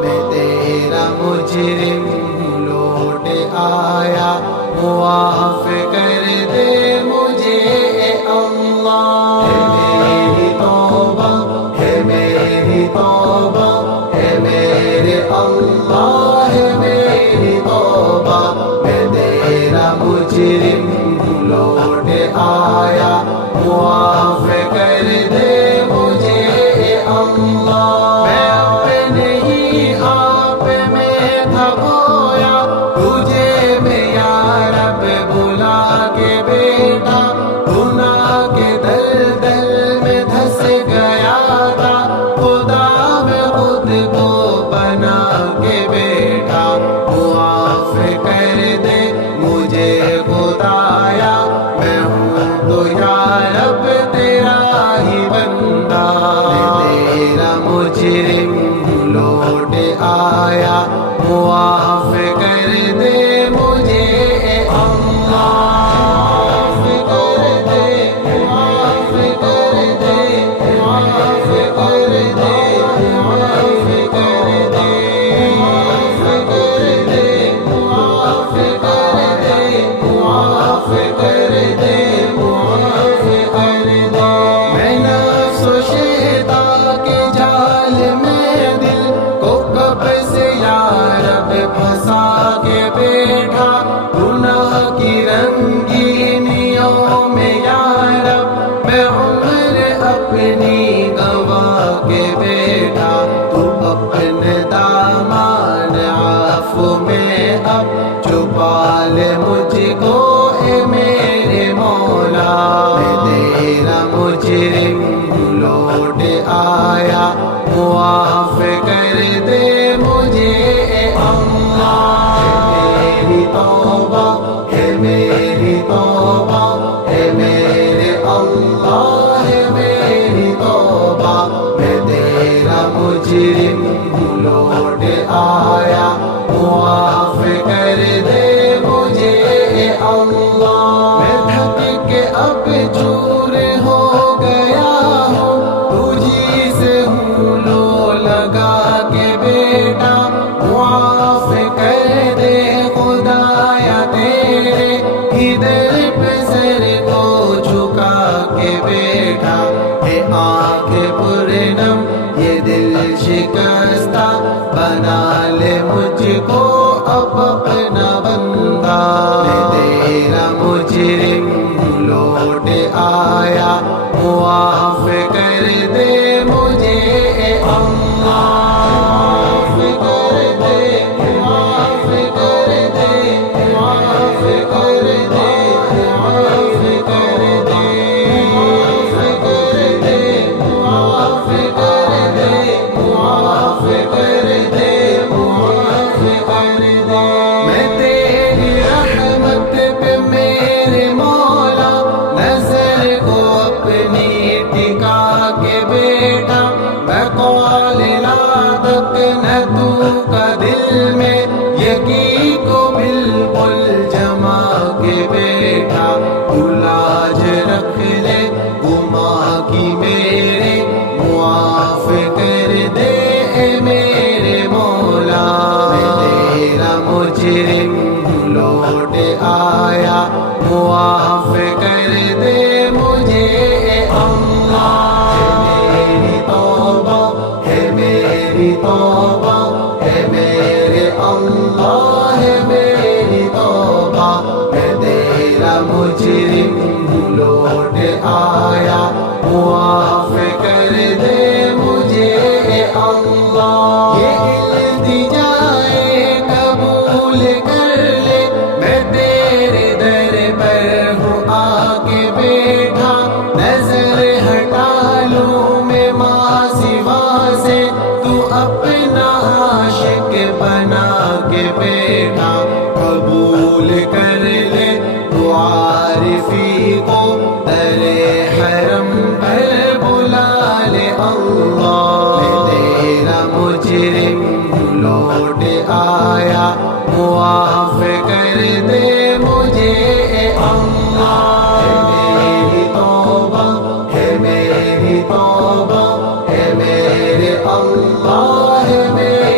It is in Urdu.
میں تیرا مجرم لوٹ آیا، معاف کر دے مجھے اے اللہ۔ ہے میری توبہ، ہے میری توبہ، ہے میرے اللہ، ہے میری توبہ، میں تیرا مجرم لوٹ آیا، معاف کر دے مجھے اے اللہ۔ میں اپنے ہی آپ میں تھا کھویا، تجھے میں یا رب بلا کے بیٹا، گناہ کے دلدل میں دھس گیا تھا، خدا میں خود کو بنا کے بیٹا، معاف کر دے مجھے خدایا، میں ہوں تو یا رب تیرا ہی بندہ۔ میں تیرا مجرم لوٹ آیا، معاف کر دے مجھے اے اللہ۔ معاف کر دے، معاف کر دے، معاف کر دے، معاف کر دے، معاف کر دے، معاف کر دے، معاف کر دے، معاف کر دے۔ میں نفس و شیطان کے جال میں دل کو کب سے یا رب پھنسا کے بیٹھا، گناہ کی رنگینیوں میں یا رب میں عمر اپنی گنوا کے بیٹھا، تو اپنے دامان عفو میں اب چھپا لے مجھ کو اے میرے مولا۔ میں تیرا مجرم لوٹ آیا، معاف کر دے مجھے اے اللہ۔ ہے میری توبہ، ہے میری توبہ، ہے میرے اللہ، ہے میری توبہ، میں تیرا مجرم لوٹ آیا، معاف کر دے مجھے اے اللہ۔ میں تھک کے اب چور ہو گیا ہوں، تجھی سے ہوں لو لگا کے بیٹا، معاف کر دے خدایا تیرے ہی در پہ سر کو جھکا کے بیٹھا، ہے آنکھ پرنم یہ دل شکستہ، بنا لے مجھ کو اب اپنا بندہ۔ میں تیرا مجرم لوٹ آیا، معاف کر دے مجھے اے اللہ۔ معاف کر دے، معاف کر دے، معاف کر دے، معاف کر دے، معاف کر دے، معاف کر دے، معاف کر دے، معاف کر دے۔ میں تیری رحمت پہ میرے مولا نظر کو اپنی ٹکا کے بیٹا، میں قول لا تک نہ تو کا دل میں یقین کو بالکل جما کے بیٹا، تو لاج رکھ لے گما کی میرے، معاف کر دے اے میرے مولا۔ میں تیرا مجرم لوٹ آیا، معاف کر دے مجھے اے اللہ۔ ہے میری توبہ، ہے میری توبہ، ہے میرے اللہ، ہے میری توبہ، میں تیرا مجرم لوٹ آیا، معاف کر دے مجھے اے اللہ۔ یہ التجائے قبول کر لے، میں تیرے در پر ہوں آ کے بیٹھا، نظر ہٹا لوں میں ماں سوا سے، تو اپنا عاشق بنا کے بیٹھا، قبول کر لے تو عارفی کو در حرم پر بلا لے اللہ۔ میں تیرا مجرم لوٹ آیا، معاف کر دے مجھے اے اللہ۔ ہے میری توبہ، ہے میری توبہ، ہے میرے اللہ، ہے میرے